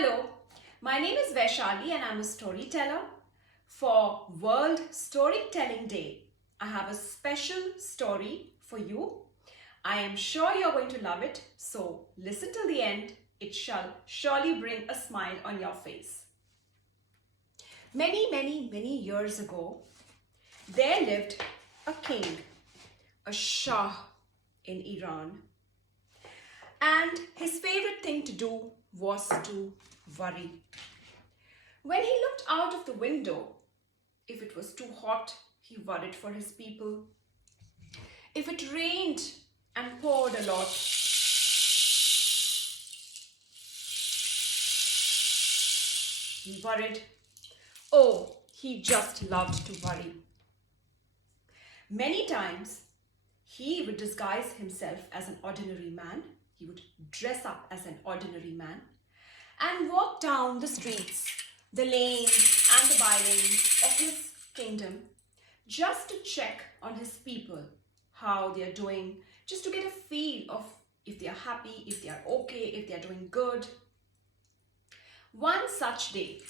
Hello, my name is Vaishali and I'm a storyteller. For World Storytelling Day, I have a special story for you. I am sure you're going to love it, so listen till the end. It shall surely bring a smile on your face. Many years ago, there lived a king, a Shah in Iran. And his favorite thing to do was to worry. When he looked out of the window, if it was too hot, he worried for his people. If it rained and poured a lot, he worried. Oh, he just loved to worry. Many times, he would disguise himself as an ordinary man. He would dress up as an ordinary man and walk down the streets, the lanes and the by-lanes of his kingdom just to check on his people, how they are doing, just to get a feel of if they are happy, if they are okay, if they are doing good. One such day,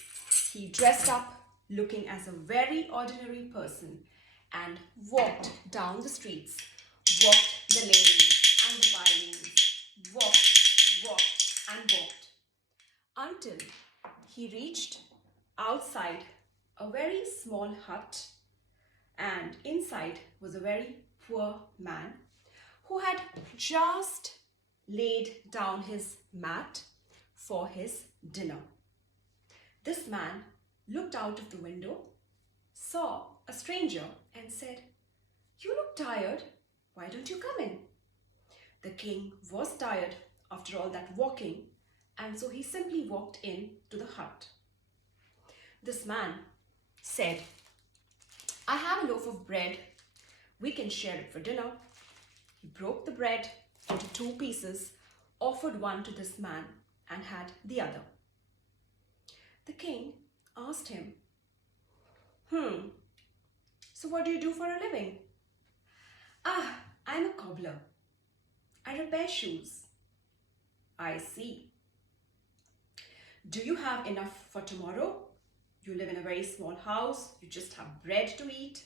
he dressed up looking as a very ordinary person and walked down the streets, walked the lanes and the by-lanes, walked and walked until he reached outside a very small hut, and inside was a very poor man who had just laid down his mat for his dinner. This man looked out of the window, saw a stranger and said, "You look tired. Why don't you come in?" The king was tired after all that walking, and so he simply walked in to the hut. This man said, "I have a loaf of bread. We can share it for dinner." He broke the bread into 2 pieces, offered one to this man, and had the other. The king asked him, So what do you do for a living?" I'm a cobbler. I repair shoes." "I see. Do you have enough for tomorrow? You live in a very small house. You just have bread to eat."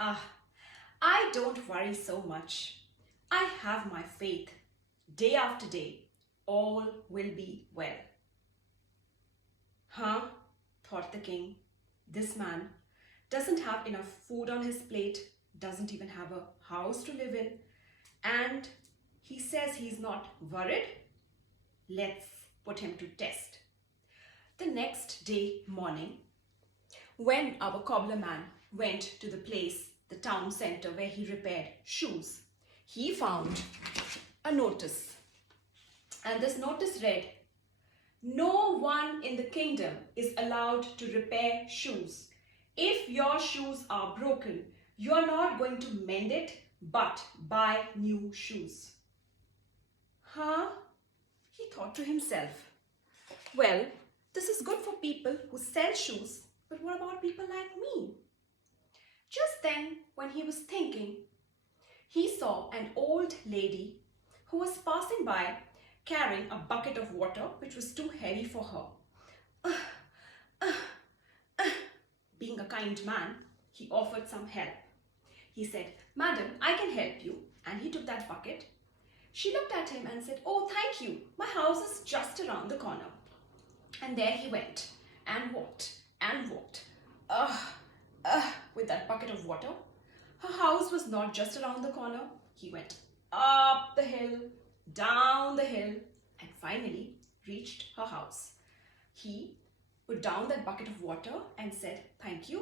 I don't worry so much. I have my faith. Day after day, all will be well." Thought the king. This man doesn't have enough food on his plate, doesn't even have a house to live in, and he says he's not worried. Let's put him to test. The next day morning, when our cobbler man went to the place, the town center where he repaired shoes, he found a notice. And this notice read, "No one in the kingdom is allowed to repair shoes. If your shoes are broken, you are not going to mend it, but buy new shoes." He thought to himself, well, this is good for people who sell shoes, but what about people like me? Just then, when he was thinking, he saw an old lady who was passing by carrying a bucket of water which was too heavy for her. Being a kind man, he offered some help. He said, "Madam, I can help you." And he took that bucket. She looked at him and said, "Oh, thank you. My house is just around the corner." And there he went and walked with that bucket of water. Her house was not just around the corner. He went up the hill, down the hill, and finally reached her house. He put down that bucket of water and said, "Thank you."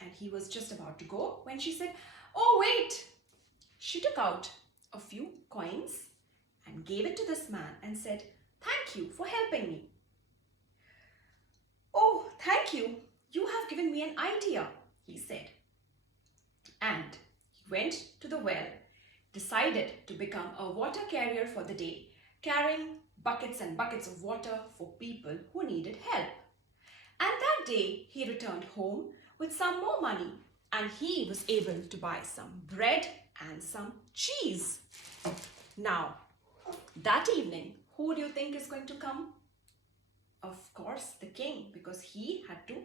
And he was just about to go when she said, "Oh, wait." She took out a few coins and gave it to this man and said, "Thank you for helping me." "Oh, thank you. You have given me an idea," he said. And he went to the well, decided to become a water carrier for the day, carrying buckets and buckets of water for people who needed help. And that day, he returned home with some more money, and he was able to buy some bread and some cheese. Now, that evening, who do you think is going to come? Of course, the king, because he had to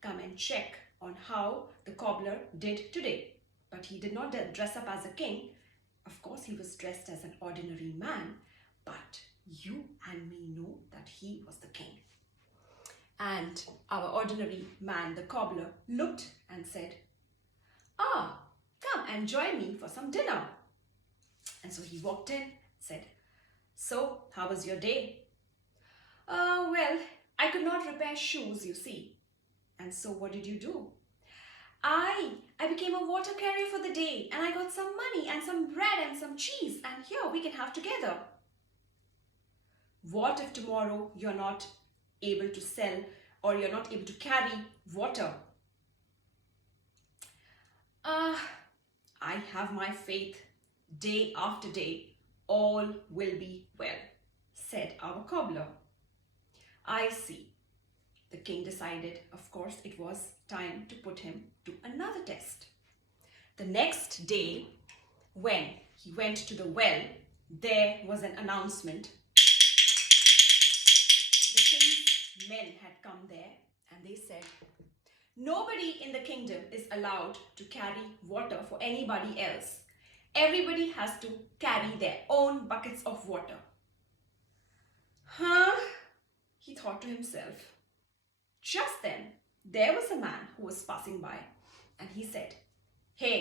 come and check on how the cobbler did today. But he did not dress up as a king. Of course, he was dressed as an ordinary man, but you and me know that he was the king. And our ordinary man, the cobbler, looked and said, "Ah, come and join me for some dinner." And so he walked in, said, "So, how was your day?" Well, I could not repair shoes, you see." "And so what did you do?" I became a water carrier for the day, and I got some money and some bread and some cheese, and here we can have together." "What if tomorrow you're not able to sell or you're not able to carry water?" "I have my faith. Day after day, all will be well," said our cobbler. "I see." The king decided, of course, it was time to put him to another test. The next day, when he went to the well, there was an announcement. The king's men had come there and they said, "Nobody in the kingdom is allowed to carry water for anybody else. Everybody has to carry their own buckets of water." "Huh?" he thought to himself. Just then, there was a man who was passing by and he said, "Hey,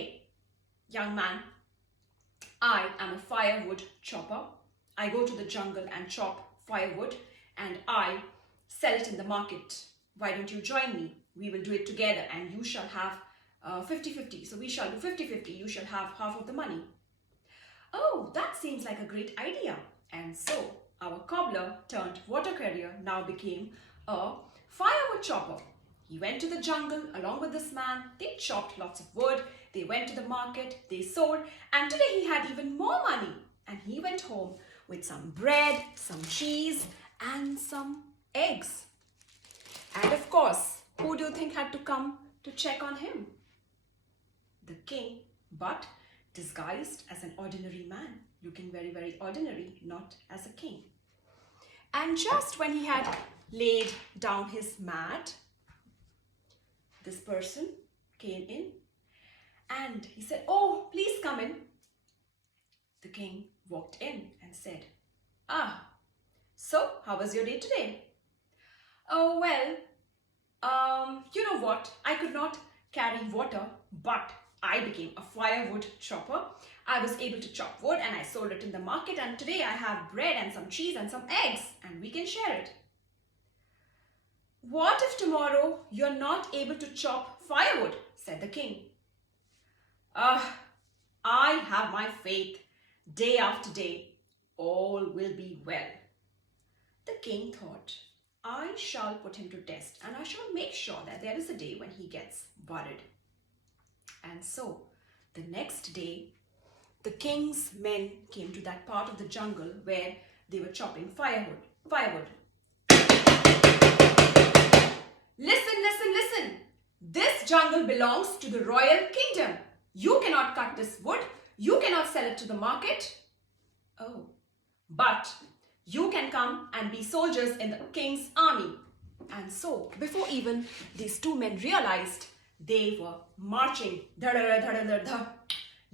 young man, I am a firewood chopper. I go to the jungle and chop firewood and I sell it in the market. Why don't you join me? We will do it together and you shall have 50-50. So we shall do 50-50. You shall have half of the money." "Oh, that seems like a great idea." And so our cobbler turned water carrier now became a firewood chopper. He went to the jungle along with this man. They chopped lots of wood. They went to the market. They sold. And today he had even more money. And he went home with some bread, some cheese, and some eggs. And of course, who do you think had to come to check on him? The king, but disguised as an ordinary man, looking very, very ordinary, not as a king. And just when he had laid down his mat, this person came in and he said, "Oh, please come in." The king walked in and said, "Ah, so how was your day today?" "Oh, well, you know what? I could not carry water, but I became a firewood chopper. I was able to chop wood and I sold it in the market, and today I have bread and some cheese and some eggs and we can share it." "What if tomorrow you're not able to chop firewood?" said the king. I have my faith. Day after day, all will be well." The king thought, I shall put him to test and I shall make sure that there is a day when he gets worried. And so the next day, the king's men came to that part of the jungle where they were chopping firewood. "Listen, listen, listen. This jungle belongs to the royal kingdom. You cannot cut this wood. You cannot sell it to the market." "Oh, but you can come and be soldiers in the king's army." And so, before even these two men realized, they were marching.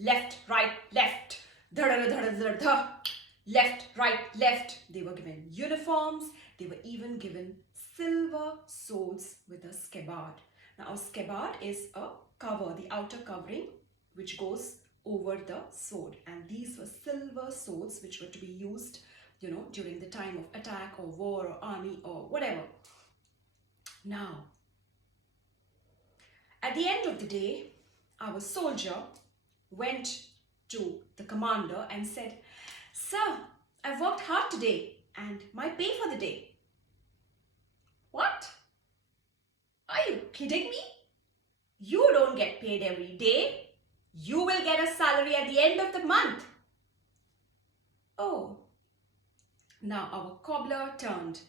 Left, right, left. Left, right, left. They were given uniforms. They were even given silver swords with a scabbard. Now, a scabbard is a cover, the outer covering, which goes over the sword. And these were silver swords which were to be used, during the time of attack or war or army or whatever. Now, at the end of the day, our soldier went to the commander and said, "Sir, I've worked hard today and my pay for the day." "What? Are you kidding me? You don't get paid every day. You will get a salary at the end of the month." Oh. Now our cobbler turned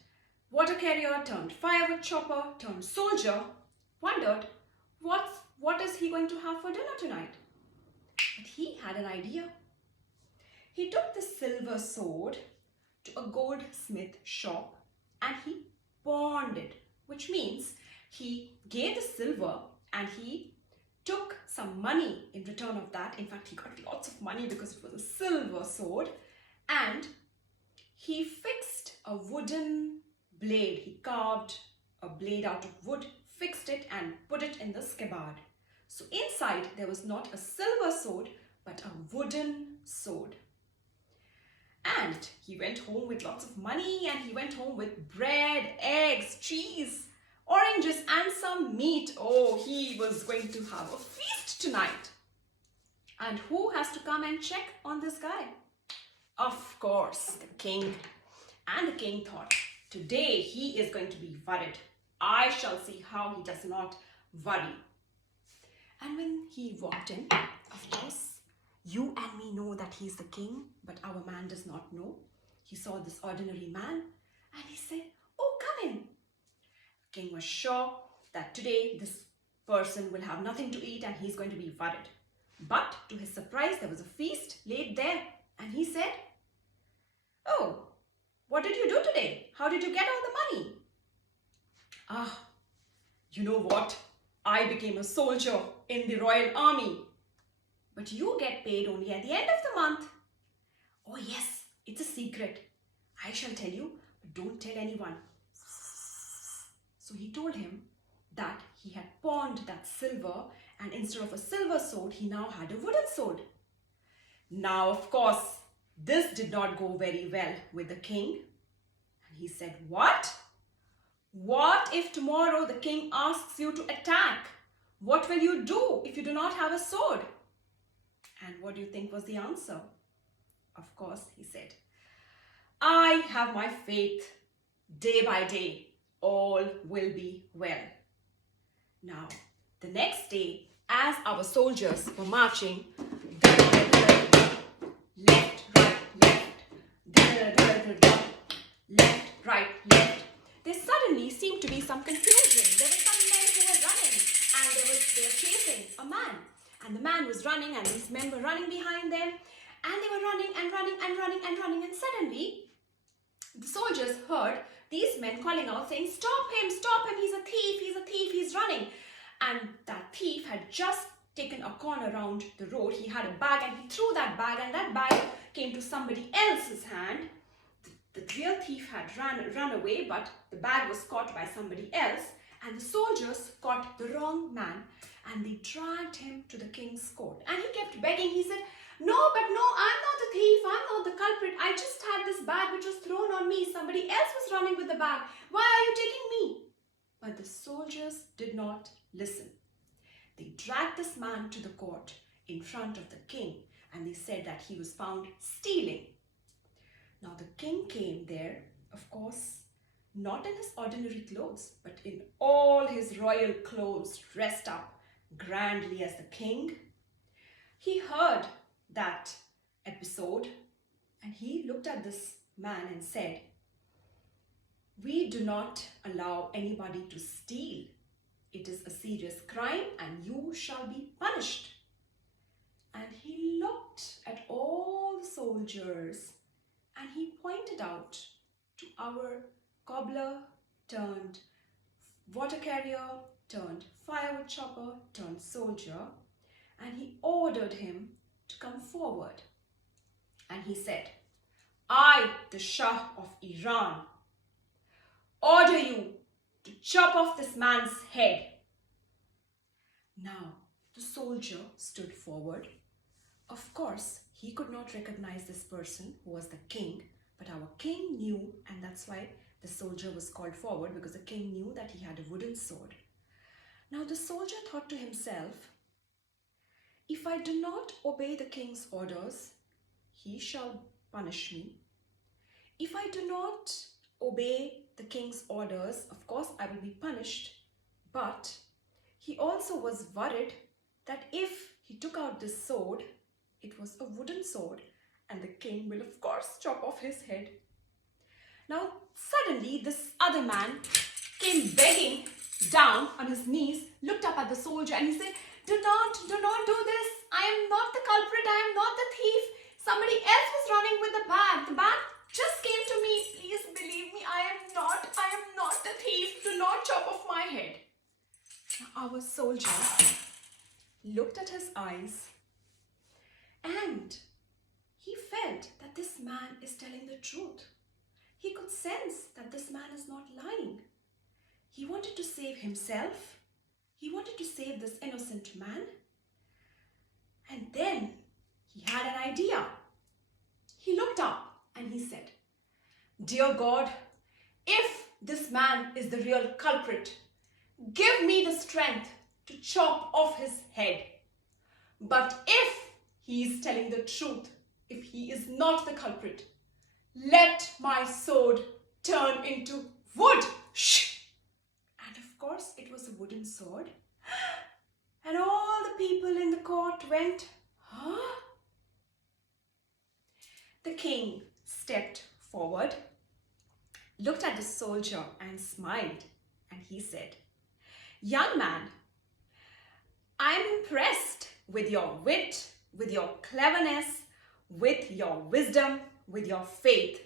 water carrier, turned firewood chopper, turned soldier, wondered what is he going to have for dinner tonight? But he had an idea. He took the silver sword to a goldsmith shop and he pawned it, which means he gave the silver and he took some money in return of that. In fact, he got lots of money because it was a silver sword, and he fixed a wooden blade. He carved a blade out of wood, fixed it and put it in the scabbard. So inside there was not a silver sword but a wooden sword. And he went home with lots of money, and he went home with bread, eggs, cheese, oranges and some meat. Oh, he was going to have a feast tonight. And who has to come and check on this guy? Of course, the king. And the king thought, today he is going to be worried. I shall see how he does not worry. And when he walked in, of course, you and me know that he's the king, but our man does not know. He saw this ordinary man and he said, oh, come in. The king was sure that today this person will have nothing to eat and he's going to be worried. But to his surprise, there was a feast laid there, and he said, oh, what did you do today? How did you get all the money? Ah, you know what? I became a soldier in the royal army. But you get paid only at the end of the month. Oh yes, it's a secret. I shall tell you, but don't tell anyone. So he told him that he had pawned that silver, and instead of a silver sword, he now had a wooden sword. Now, of course, this did not go very well with the king. And he said, what? What if tomorrow the king asks you to attack? What will you do if you do not have a sword? And what do you think was the answer? Of course, he said, I have my faith. Day by day, all will be well. Now, the next day, as our soldiers were marching, left, right, left, there suddenly seemed to be some confusion. There were some men who were running, and they were chasing a man. And the man was running, and these men were running behind them, and they were running and running and running and running. And suddenly, the soldiers heard these men calling out, saying, stop him, he's a thief, he's running. And that thief had just taken a corner around the road. He had a bag, and he threw that bag, and that bag came to somebody else's hand. The real thief had run away, but the bag was caught by somebody else, and the soldiers caught the wrong man, and they dragged him to the king's court. And he kept begging. He said, no, I'm not the thief, I'm not the culprit. I just had this bag which was thrown on me. Somebody else was running with the bag. Why are you taking me? But the soldiers did not listen. They dragged this man to the court in front of the king, and they said that he was found stealing. Now the king came there, of course, not in his ordinary clothes, but in all his royal clothes, dressed up grandly as the king. He heard that episode, and he looked at this man and said, we do not allow anybody to steal. It is a serious crime, and you shall be punished. And he looked at all the soldiers, and he pointed out to our cobbler turned water carrier turned firewood chopper turned soldier, and he ordered him to come forward. And he said, I, the Shah of Iran, order you to chop off this man's head. Now the soldier stood forward. Of course, he could not recognize this person who was the king, but our king knew, and that's why the soldier was called forward, because the king knew that he had a wooden sword. Now the soldier thought to himself, if I do not obey the king's orders, he shall punish me. If I do not obey the king's orders, of course I will be punished. But he also was worried that if he took out this sword, it was a wooden sword, and the king will of course chop off his head. Now suddenly this other man came begging down on his knees, looked up at the soldier, and he said, do not do this. I am not the culprit. I am not the thief. Somebody else was running with the bag. The bag just came to me. Please believe me. I am not the thief, do not chop off my head. Now, our soldier looked at his eyes and he felt that this man is telling the truth. He could sense that this man is not lying. He wanted to save himself. He wanted to save this innocent man. And then he had an idea. He looked up and he said, "Dear God, if this man is the real culprit, give me the strength to chop off his head. But if he is telling the truth, if he is not the culprit, let my sword turn into wood." Shh! And of course, it was a wooden sword. And all the people in the court went, "Huh?" The king stepped forward, looked at the soldier and smiled, and he said, "Young man, I'm impressed with your wit, with your cleverness, with your wisdom, with your faith.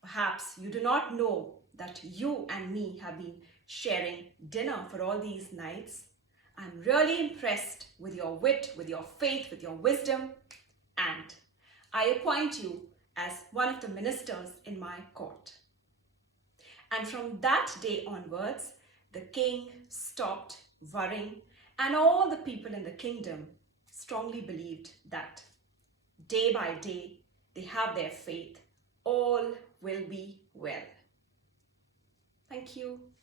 Perhaps you do not know that you and me have been sharing dinner for all these nights. I'm really impressed with your wit, with your faith, with your wisdom, and I appoint you as one of the ministers in my court." And from that day onwards, the king stopped worrying, and all the people in the kingdom strongly believed that day by day they have their faith, all will be well. Thank you.